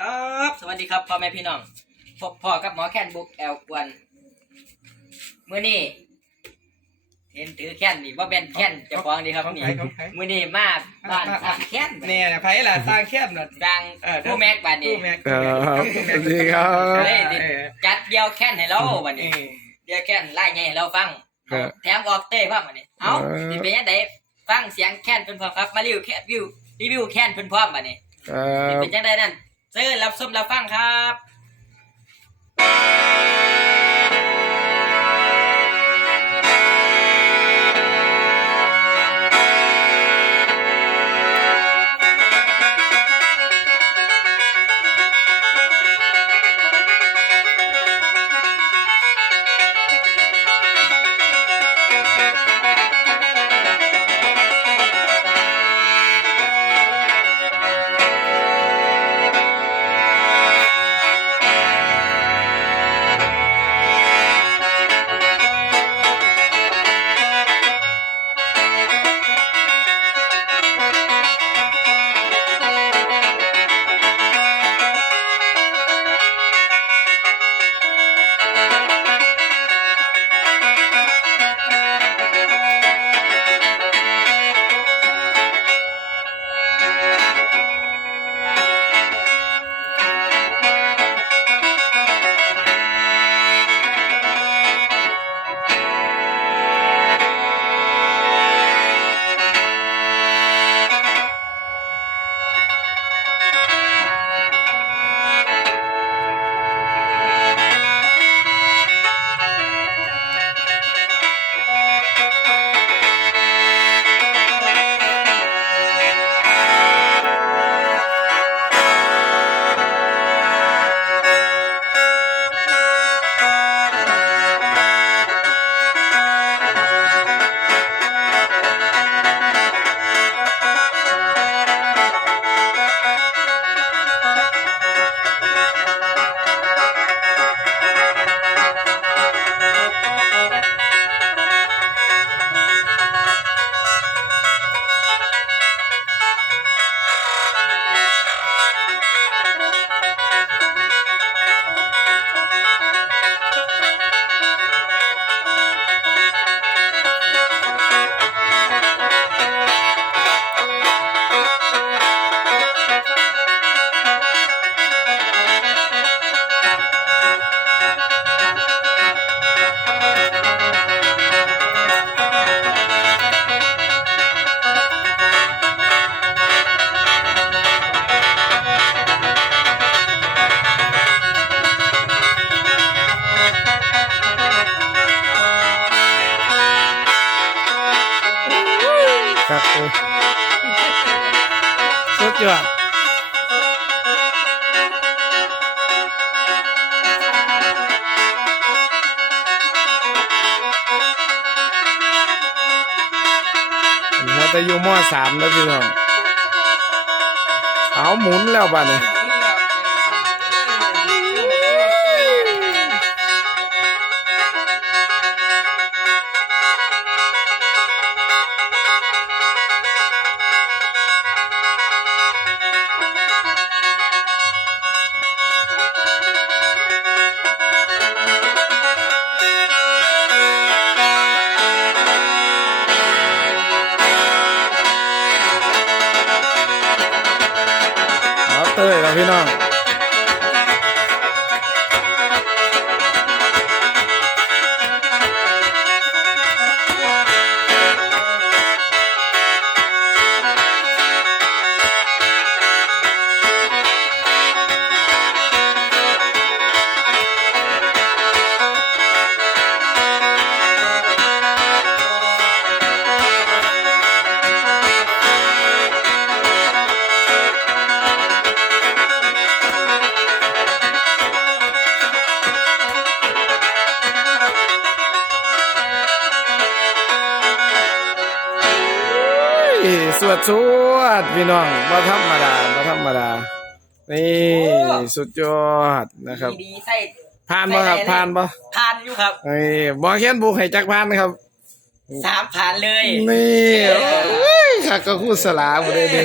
ครับสวัสดีครับพ่อแม่พี่น้องพบพ่อกับหมอแคนบุกแอลกวนมื้อนี้เห็นถือแค้นนี่ว่าแบนแค้นเจ้าของดีครับของนี่ใครของใครมื้อนี้มาบ้านสร้างแค้นเนี่ยไผ่ล่ะสร้างแคบหน่อยสร้างเออผู้แม็กบ้านนี้ ตู้แม็กครับสวัสดีครับ เฮ้ยดิจัดเดียวแค้นให้เราบัดเอนี้อเดียวแค้นไล่ไงให้เราฟังครับ แถมออกเต้พร้อมบัดนี้เอ้าเออสิเป็นยังไงฟังเสียงแค้นเพิ่นพร้อมครับมารีวิวแค้นวิวรีวิวแค้นเพิ่นพร้อมบัดนี้ ครัสิบเป็นจังไดนั่น เชิญรับชมรับฟังครับ ครับสุดยอดมาแต่อยู่มอสามแล้วพี่น้อง เอาหมุนแล้วบ้านี้เอา เตยครับพี่น้อง สวดสวดพี่น้องบ่ธรรมดาบ่ธรรมดา นี่สุดยอดนะครับ ดีๆใส่ผ่านบ่ครับผ่านบ่ผ่านอยู่ครับเอ้ยบ่แค้นบุกให้จักผ่านครับสามผ่านเลย นี่โอ้ยข้าก็คู่สลาบ่ได้เด้